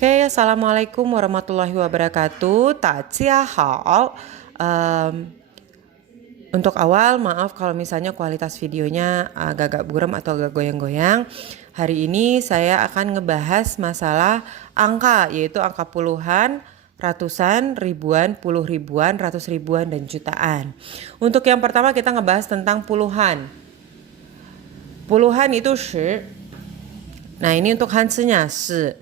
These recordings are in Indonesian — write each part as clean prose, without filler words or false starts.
Oke, assalamualaikum warahmatullahi wabarakatuh. Hao. Untuk awal, maaf kalau misalnya kualitas videonya agak-agak buram atau agak goyang-goyang. Hari ini saya akan ngebahas masalah angka, yaitu angka puluhan, ratusan, ribuan, puluh ribuan, ratus ribuan, dan jutaan. Untuk yang pertama kita ngebahas tentang puluhan. Puluhan itu shi. Nah, ini untuk hansenya shi.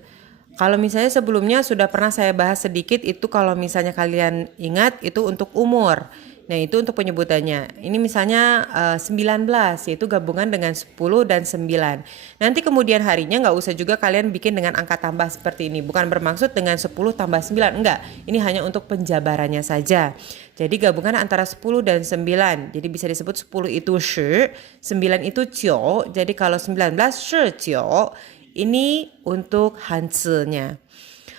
Kalau misalnya sebelumnya sudah pernah saya bahas sedikit, itu kalau misalnya kalian ingat itu untuk umur. Nah, itu untuk penyebutannya. Ini misalnya 19, yaitu gabungan dengan 10 dan 9. Nanti kemudian harinya nggak usah juga kalian bikin dengan angka tambah seperti ini. Bukan bermaksud dengan 10 tambah 9, enggak. Ini hanya untuk penjabarannya saja. Jadi gabungan antara 10 dan 9. Jadi bisa disebut 10 itu shi, 9 itu jiu. Jadi kalau 19 shi jiu. Ini untuk hansenya.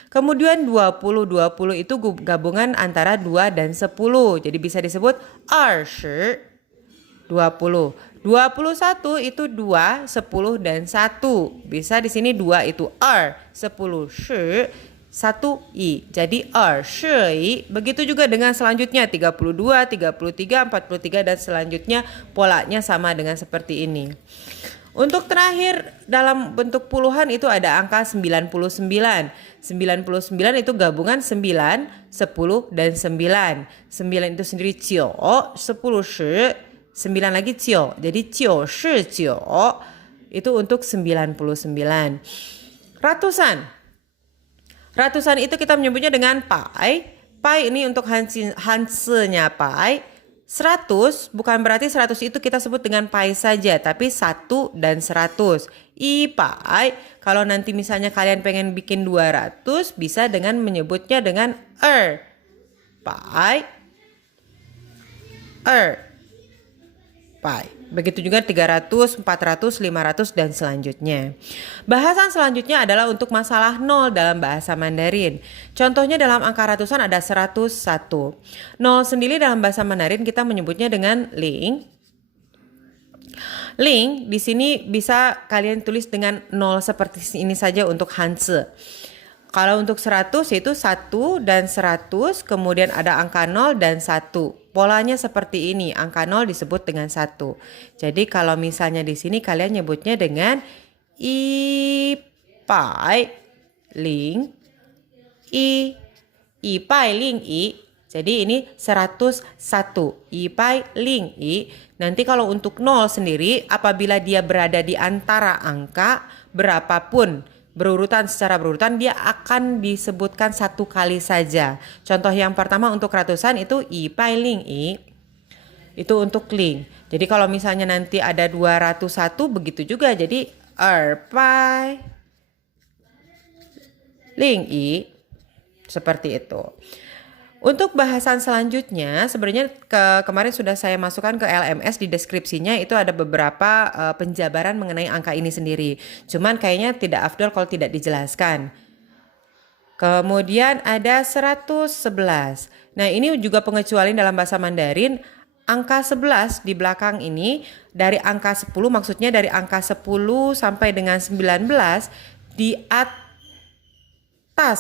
Kemudian 20 itu gabungan antara 2 dan 10. Jadi bisa disebut 20. 21 itu 2, 10 dan 1. Bisa di sini 2 itu 10 shi, 1 i. Jadi shi. Begitu juga dengan selanjutnya 32, 33, 43 dan selanjutnya polanya sama dengan seperti ini. Untuk terakhir dalam bentuk puluhan itu ada angka 99. 99 itu gabungan 9, 10 dan 9. 9 itu sendiri jiu, 10 shi, 9 lagi jiu. Jadi jiu shi jiu itu untuk 99. Ratusan. Ratusan itu kita menyebutnya dengan pai. Pai ini untuk hansenya pai. 100 bukan berarti 100 itu kita sebut dengan pai saja, tapi 1 dan 100. I pai, kalau nanti misalnya kalian pengen bikin 200 bisa dengan menyebutnya dengan pai. Pai. Begitu juga 300, 400, 500 dan selanjutnya. Bahasan selanjutnya adalah untuk masalah nol dalam bahasa Mandarin. Contohnya dalam angka ratusan ada 101. Nol sendiri dalam bahasa Mandarin kita menyebutnya dengan ling. Ling di sini bisa kalian tulis dengan nol seperti ini saja untuk hanse. Kalau untuk 100 yaitu 1 dan 100, kemudian ada angka 0 dan 1. Polanya seperti ini, angka 0 disebut dengan 1. Jadi kalau misalnya di sini kalian nyebutnya dengan i pai ling i pai ling i. Jadi ini 101, i pai ling i. Nanti kalau untuk 0 sendiri apabila dia berada di antara angka berapapun secara berurutan dia akan disebutkan satu kali saja. Contoh yang pertama untuk ratusan itu i pai ling i. Itu untuk ling. Jadi kalau misalnya nanti ada 201 begitu juga. Jadi pai ling i. Seperti itu. Untuk bahasan selanjutnya sebenarnya kemarin sudah saya masukkan ke LMS, di deskripsinya itu ada beberapa penjabaran mengenai angka ini sendiri. Cuman kayaknya tidak afdol kalau tidak dijelaskan. Kemudian ada 111. Nah, ini juga pengecualian dalam bahasa Mandarin. Angka 11 di belakang ini dari angka 10, maksudnya dari angka 10 sampai dengan 19 di atas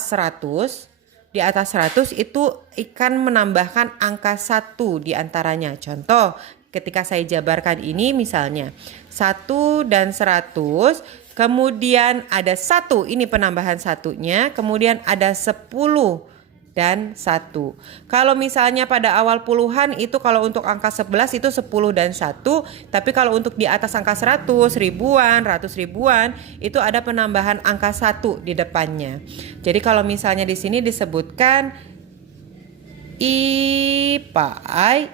100. Di atas 100 itu akan menambahkan angka 1 di antaranya. Contoh, ketika saya jabarkan ini misalnya 1 dan 100, kemudian ada 1, ini penambahan satunya, kemudian ada 10 dan 1. Kalau misalnya pada awal puluhan itu kalau untuk angka 11 itu 10 dan 1, tapi kalau untuk di atas angka 100, ribuan, ratus ribuan itu ada penambahan angka 1 di depannya. Jadi kalau misalnya di sini disebutkan i pai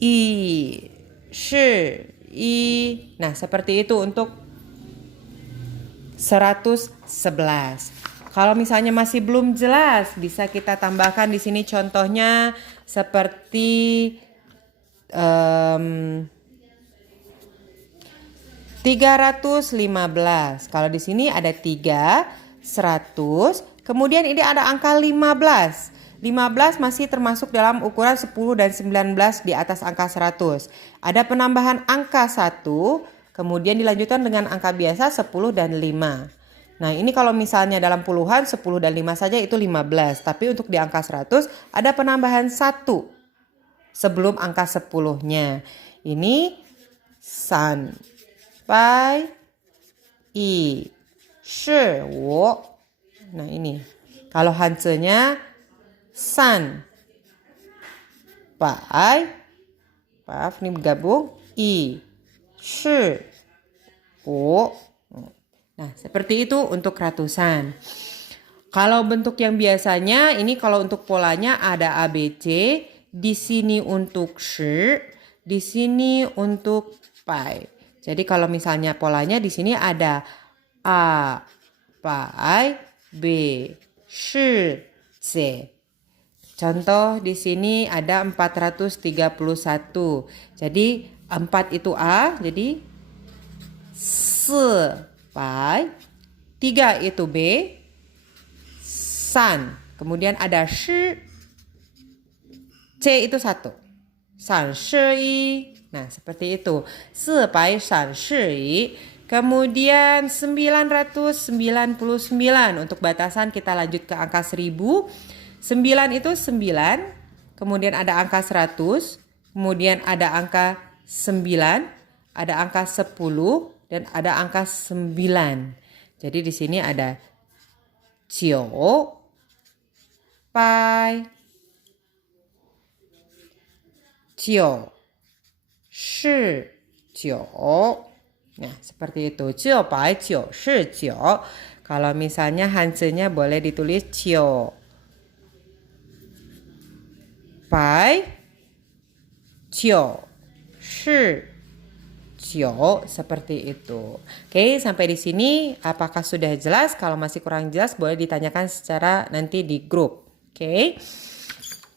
i shi i. Nah, seperti itu untuk 111. Kalau misalnya masih belum jelas, bisa kita tambahkan di sini contohnya seperti 315. Kalau di sini ada 3, 100, kemudian ini ada angka 15. 15 masih termasuk dalam ukuran 10 dan 19 di atas angka 100. Ada penambahan angka 1, kemudian dilanjutkan dengan angka biasa 10 dan 5. Nah, ini kalau misalnya dalam puluhan 10 dan 5 saja itu 15. Tapi untuk di angka 100 ada penambahan 1 sebelum angka 10-nya. Ini san bai yi shi wo. Nah, ini. Kalau Hanse-nya san bai, maaf ini bergabung, yi shi wo. Nah, seperti itu untuk ratusan. Kalau bentuk yang biasanya, ini kalau untuk polanya ada ABC, di sini untuk shi, di sini untuk pai. Jadi kalau misalnya polanya di sini ada A, pai, B, shi, C. Contoh di sini ada 431. Jadi 4 itu A, jadi 400, 3 itu B, san, kemudian ada shi, C itu 1, san shi yi. Nah, seperti itu. 400san shi yi. Kemudian 999 untuk batasan kita lanjut ke angka 1000. 9 itu 9, kemudian ada angka 100, kemudian ada angka 9, ada angka 10 dan ada angka 9. Jadi di sini ada 9 bai 9 shi 9. Nah, seperti itu. 9 bai 9 shi 9. Kalau misalnya Hanse-nya boleh ditulis 9 bai 9 shi 9, seperti itu. Oke, sampai di sini apakah sudah jelas? Kalau masih kurang jelas boleh ditanyakan secara nanti di grup. Oke.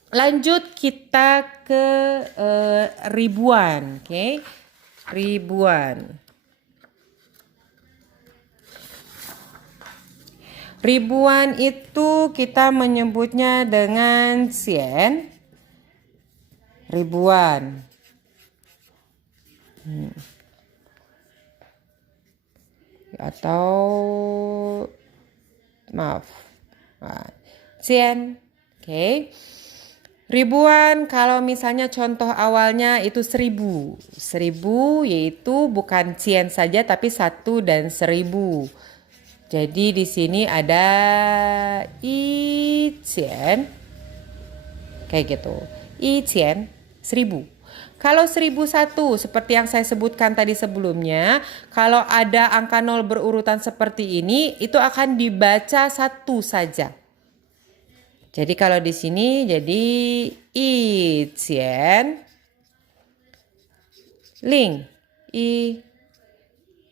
Lanjut kita ke ribuan. Oke. Ribuan. Ribuan itu kita menyebutnya dengan cian. Ribuan. Atau maaf, cian. Oke. Ribuan kalau misalnya contoh awalnya itu 1000. 1000 yaitu bukan cian saja tapi 1 dan 1000. Jadi di sini ada i cian. Kayak gitu. I cian 1000. Kalau 1001 seperti yang saya sebutkan tadi sebelumnya, kalau ada angka 0 berurutan seperti ini, itu akan dibaca 1 saja. Jadi kalau di sini jadi i cian ling i.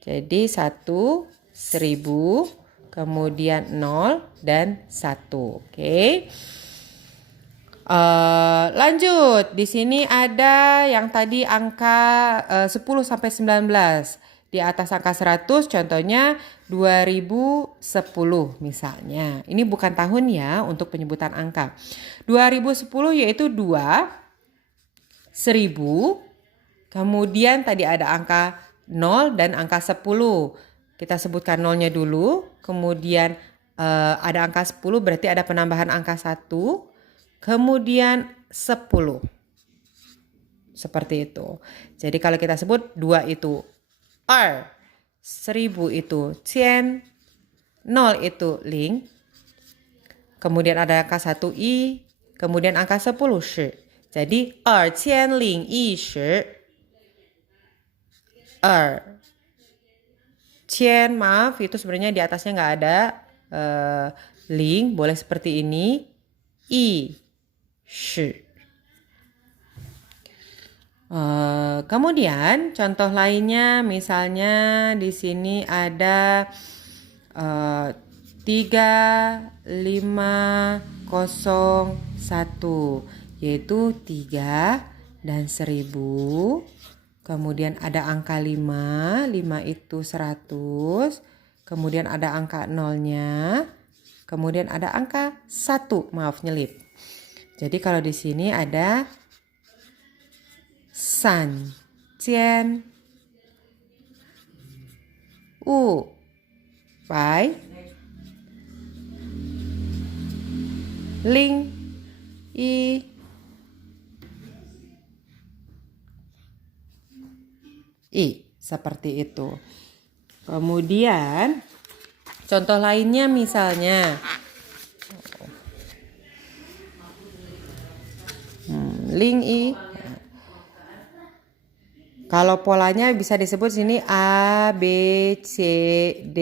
Jadi 1, 1000, kemudian 0 dan 1. Oke. Lanjut, di sini ada yang tadi angka 10 sampai 19. Di atas angka 100 contohnya 2010 misalnya. Ini bukan tahun ya untuk penyebutan angka. 2010 yaitu 2, 1000, kemudian tadi ada angka 0 dan angka 10. Kita sebutkan nolnya dulu, kemudian ada angka 10 berarti ada penambahan angka 1. Kemudian 10. Seperti itu. Jadi kalau kita sebut 2 itu er, 1000 itu cian, 0 itu ling, kemudian ada angka 1 i, kemudian angka 10 shi. Jadi er cian ling i shi. Er cian, maaf itu sebenarnya di atasnya nggak ada ling, boleh seperti ini. I shi. Kemudian contoh lainnya misalnya di sini ada 3501 yaitu 3 dan 1000. Kemudian ada angka 5, 5 itu 100. Kemudian ada angka 0-nya. Kemudian ada angka 1, maaf nyelip. Jadi kalau di sini ada san, cian, u, bai, ling, i, seperti itu. Kemudian contoh lainnya misalnya ling i. Kalau polanya bisa disebut sini A, B, C, D.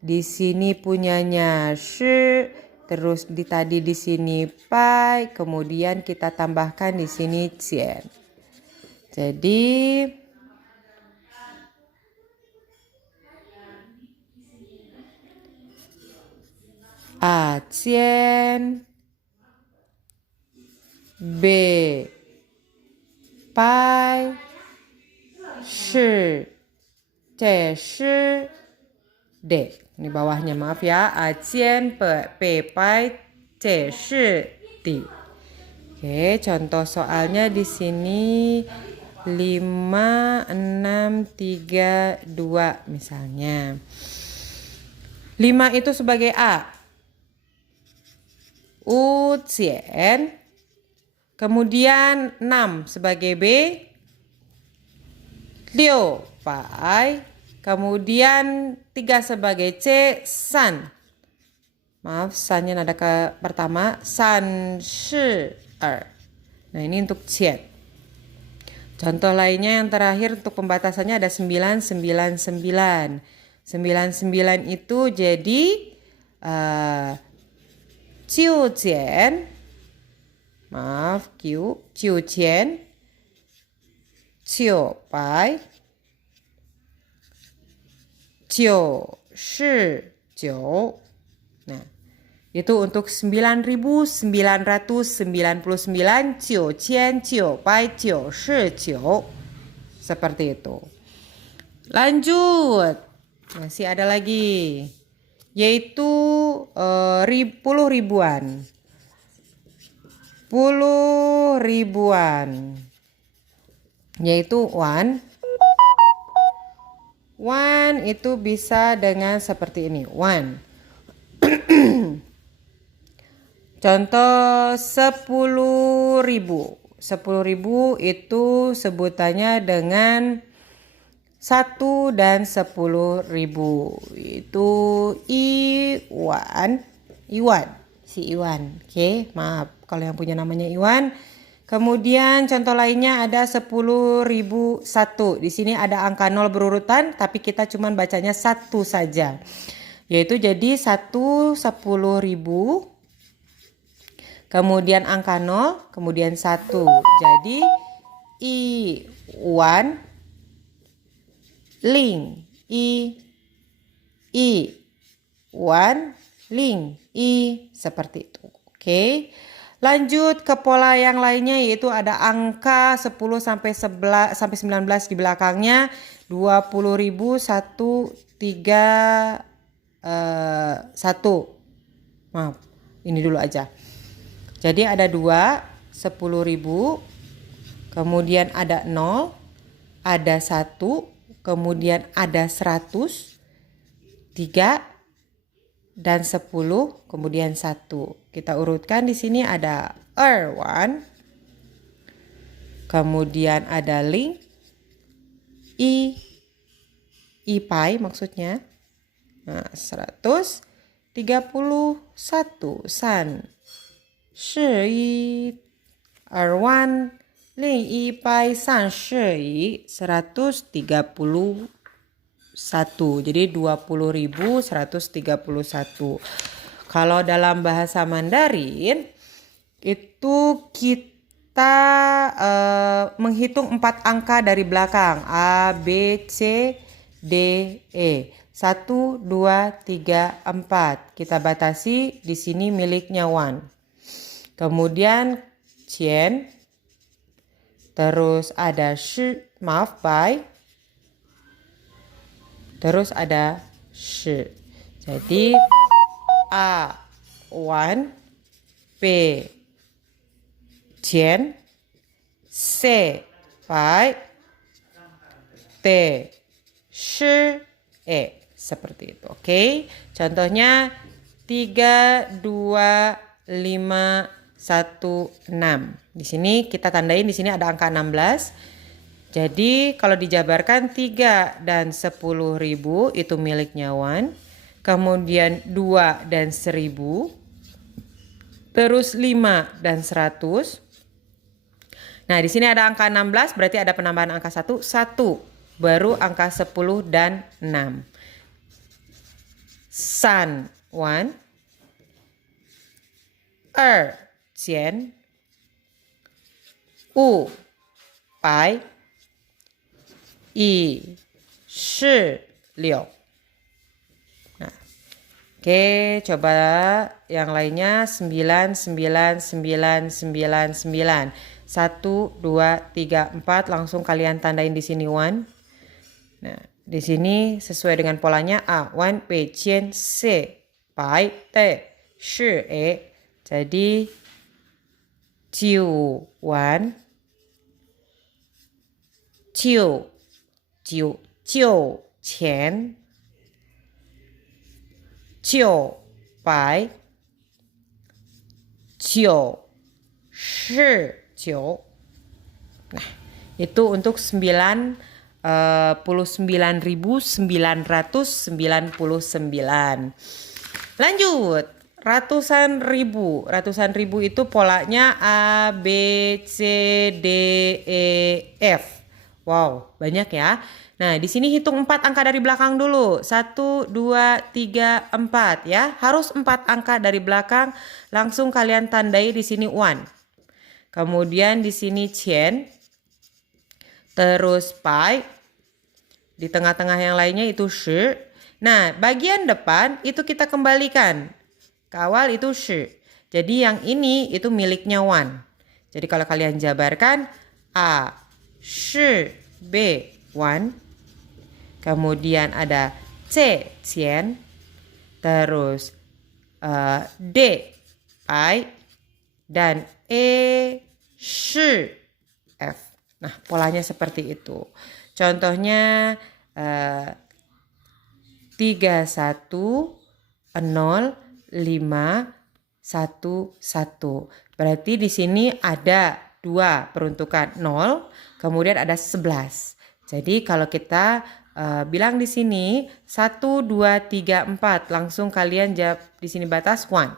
Di sini punyanya shi, terus tadi di sini pai, kemudian kita tambahkan di sini cian. Jadi A cian, B pai, shi, ce shi, D. Ini bawahnya, maaf ya. A cian, P pai, C shi, D. Oke, contoh soalnya di sini 5, 6, 3, 2 misalnya. 5 itu sebagai A. U cian. Kemudian 6 sebagai B. Liu pai. Kemudian 3 sebagai C, san. Maaf, sannya nada ke pertama. San shi er. Nah, ini untuk cian. Contoh lainnya yang terakhir untuk pembatasannya ada 9, 9, 9. 9 itu jadi ciu cian. Maaf, ciu cian. Ciu pai. Ciu shi jiu. Nah, itu untuk 9.999 ciu cian, ciu pai, ciu shi jiu. Seperti itu. Lanjut. Masih ada lagi. Yaitu puluh ribuan. Puluh ribuan. Yaitu one. One itu bisa dengan seperti ini. One. Contoh 10.000. 10.000 itu sebutannya dengan 1 dan 10.000. Itu Iwan. Si Iwan. Oke, maaf kalau yang punya namanya Iwan. Kemudian contoh lainnya ada 10.001. Di sini ada angka 0 berurutan, tapi kita cuma bacanya 1 saja. Yaitu jadi 1 10.000. Kemudian angka 0, kemudian 1. Jadi Iwan ling Iwan ling seperti itu. Oke. Lanjut ke pola yang lainnya, yaitu ada angka 10 sampai 11 sampai 19 di belakangnya. 20.000 1 3 1. Maaf, ini dulu aja. Jadi ada 2, 10.000, kemudian ada 0, ada 1, kemudian ada 100, 3 dan 10, kemudian 1. Kita urutkan di sini ada Erwan, kemudian ada Ling, Ipai maksudnya. Nah, 131 San Shi Erwan Ling Ipai San Shi 131. Jadi 20.131. Kalau dalam bahasa Mandarin itu kita menghitung 4 angka dari belakang. A, B, C, D, E. 1, 2, 3, 4. Kita batasi di sini miliknya Wan. Kemudian Cian. Terus ada Shi, maaf, Bai. Terus ada Shi. Jadi A, Wan, B, Cian, C, Pai, T, Shi, E. Seperti itu. Oke. Contohnya 3, 2, Di sini kita tandain, di sini ada angka 16. Jadi kalau dijabarkan 3 dan 10.000 itu miliknya Wan. Kemudian 2 dan 1000. Terus 5 dan 100. Nah, di sini ada angka 16, berarti ada penambahan angka 1, 1. Baru angka 10 dan 6. San, 1. 2 千 5百1四六. Nah, oke, coba yang lainnya 9, 9, 9, 9, 9. 1, 2, 3, 4. Langsung kalian tandain di sini Wan. Nah, di sini sesuai dengan polanya A, Wan, Bei, Qian, Se, Bai, Te, Shi, E. Jadi 9 Wan, 9千9百99. Nah, itu untuk 99.999. Lanjut, ratusan ribu. Ratusan ribu itu polanya A, B, C, D, E, F. Wow, banyak ya. Nah, di sini hitung 4 angka dari belakang dulu. 1, 2, 3, 4 ya. Harus 4 angka dari belakang. Langsung kalian tandai di sini 1. Kemudian di sini Qian. Terus Pai. Di tengah-tengah yang lainnya itu Shi. Nah, bagian depan itu kita kembalikan. Ke awal itu Shi. Jadi yang ini itu miliknya Wan. Jadi kalau kalian jabarkan A, Shi, B, Wan. Kemudian ada C, Qian. Terus D, Pai. Dan E, Shi, F. Nah, polanya seperti itu. Contohnya 310511. Berarti di sini ada 2 peruntukan 0, kemudian ada 11. Jadi kalau kita bilang di sini 1 2 3 4, langsung kalian jawab di sini batas 1.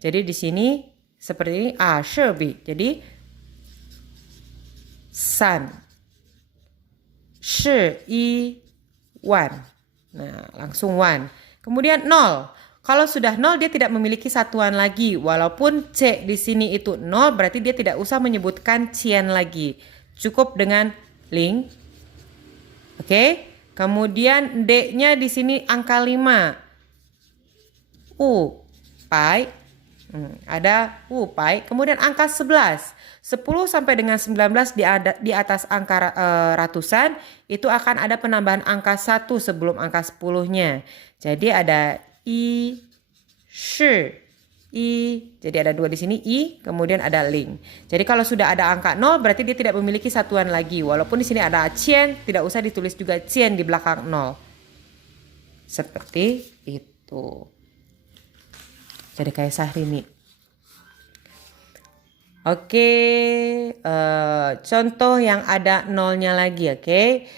Jadi di sini seperti ini A, Shi, B. Jadi 3 1 1. Nah, langsung 1. Kemudian 0. Kalau sudah 0 dia tidak memiliki satuan lagi. Walaupun C di sini itu 0, berarti dia tidak usah menyebutkan Qian lagi. Cukup dengan Ling. Oke. Kemudian D-nya di sini angka 5. U, Pai. Ada U, Pai. Kemudian angka 11. 10 sampai dengan 19 di atas angka ratusan, itu akan ada penambahan angka 1 sebelum angka 10-nya. Jadi ada I, Shi, I. Jadi ada 2 di sini I, kemudian ada Ling. Jadi kalau sudah ada angka 0 berarti dia tidak memiliki satuan lagi. Walaupun di sini ada Qian, tidak usah ditulis juga Qian di belakang 0. Seperti itu. Jadi kayak Syahrini. Oke, contoh yang ada nolnya lagi, oke.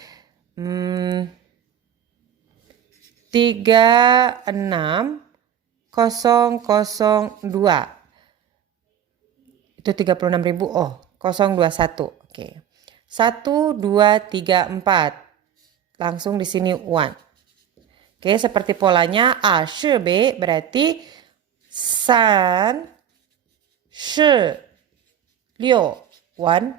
36002. Itu 36.000. Oh, 021. Oke. 1 2 3 4. Langsung di sini 1. Oke, seperti polanya A, Shi, B berarti 3 4 6 1.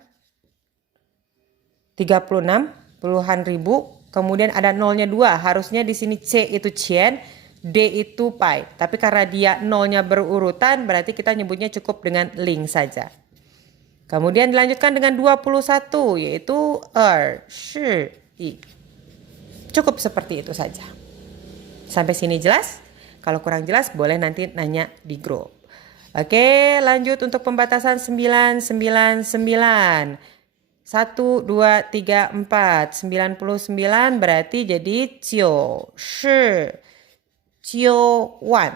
36 puluhan ribu. Kemudian ada nolnya 2. Harusnya di sini C itu Qian, D itu Pai. Tapi karena dia nolnya berurutan, berarti kita nyebutnya cukup dengan Ling saja. Kemudian dilanjutkan dengan 21, yaitu Shi, I. Cukup seperti itu saja. Sampai sini jelas? Kalau kurang jelas boleh nanti nanya di grup. Oke, lanjut untuk pembatasan 999. 1, 2, 3, 4. 99 berarti jadi Jiu, Shi, Jiu, Wan.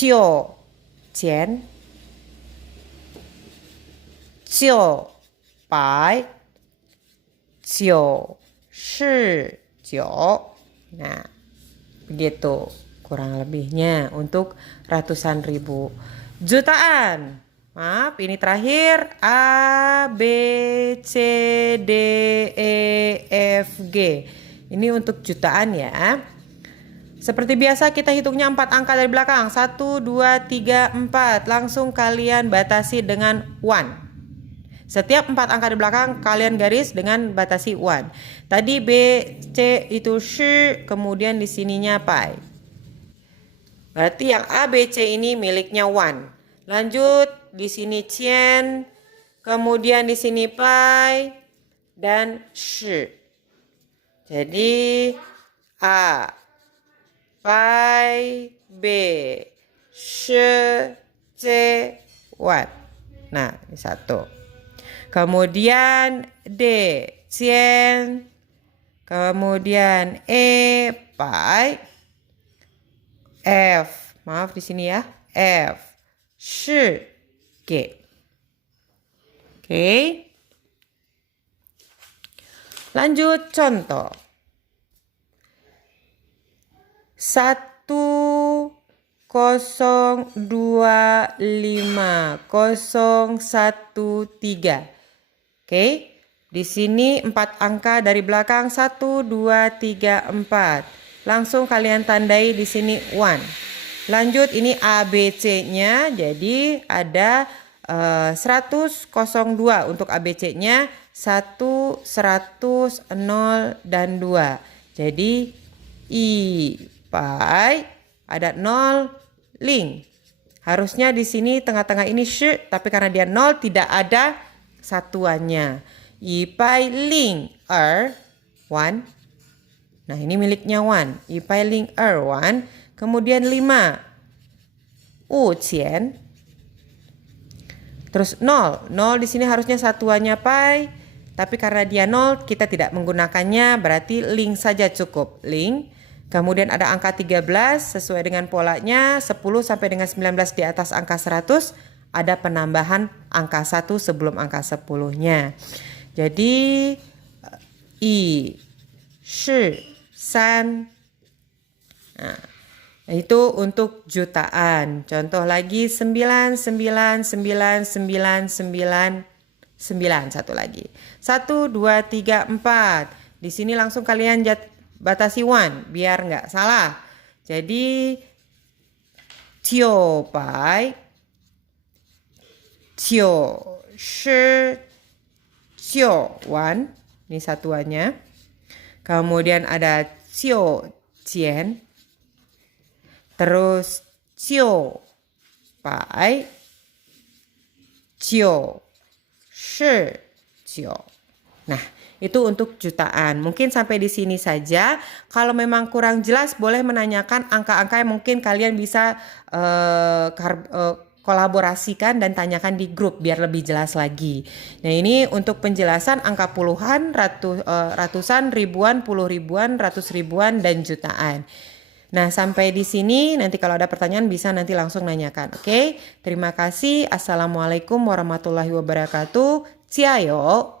cio, cian, cio, bai, cio, shi, jiu. Nah, begitu kurang lebihnya untuk ratusan ribu. Jutaan. Maaf, ini terakhir. A, B, C, D, E, F, G. Ini untuk jutaan ya. Seperti biasa kita hitungnya 4 angka dari belakang. 1, 2, 3, 4. Langsung kalian batasi dengan 1. Setiap 4 angka di belakang kalian garis dengan batasi 1. Tadi B, C itu shi, kemudian di sininya pai. Berarti yang A, B, C ini miliknya 1. Lanjut di sini cian, kemudian di sini pai dan shi. Jadi A, pai, B, shi, C, 1. Nah, ini 1. Kemudian D, cian. Kemudian E, pai. F, maaf di sini ya. F, shi, G. Oke. Lanjut contoh. 1025013. Oke, di sini 4 angka dari belakang 1, 2, 3, 4. Langsung kalian tandai di sini 1. Lanjut ini A, B, C-nya. Jadi ada 102 untuk A, B, C-nya. 1, 100, 0, dan 2. Jadi I, pai, ada 0, ling. Harusnya di sini tengah-tengah ini shi, tapi karena dia 0 tidak ada satuannya. I pai ling 1. Nah, ini miliknya 1. I pai ling 1. Kemudian 5. Cian. Terus 0. 0 di sini harusnya satuannya pai, tapi karena dia 0 kita tidak menggunakannya, berarti ling saja cukup. Ling. Kemudian ada angka 13 sesuai dengan polanya 10 sampai dengan 19 di atas angka 100. Ada penambahan angka 1 sebelum angka 10-nya. Jadi I, shi, san. Nah, itu untuk jutaan. Contoh lagi 9999999. Satu lagi. 1, 2, 3, 4. Di sini langsung kalian batasi 1 biar nggak salah. Jadi cio pai, cio shi, cio 1. Ini satuannya. Kemudian ada cio cian. Terus cio pai, cio shi, cio. Nah, itu untuk jutaan. Mungkin sampai di sini saja. Kalau memang kurang jelas boleh menanyakan angka-angka yang mungkin kalian bisa kolaborasikan dan tanyakan di grup biar lebih jelas lagi. Nah, ini untuk penjelasan angka puluhan, ratusan, ribuan, puluh ribuan, ratus ribuan, dan jutaan. Nah, sampai di sini nanti kalau ada pertanyaan bisa nanti langsung nanyakan. Oke? Terima kasih. Assalamualaikum warahmatullahi wabarakatuh. Ciao.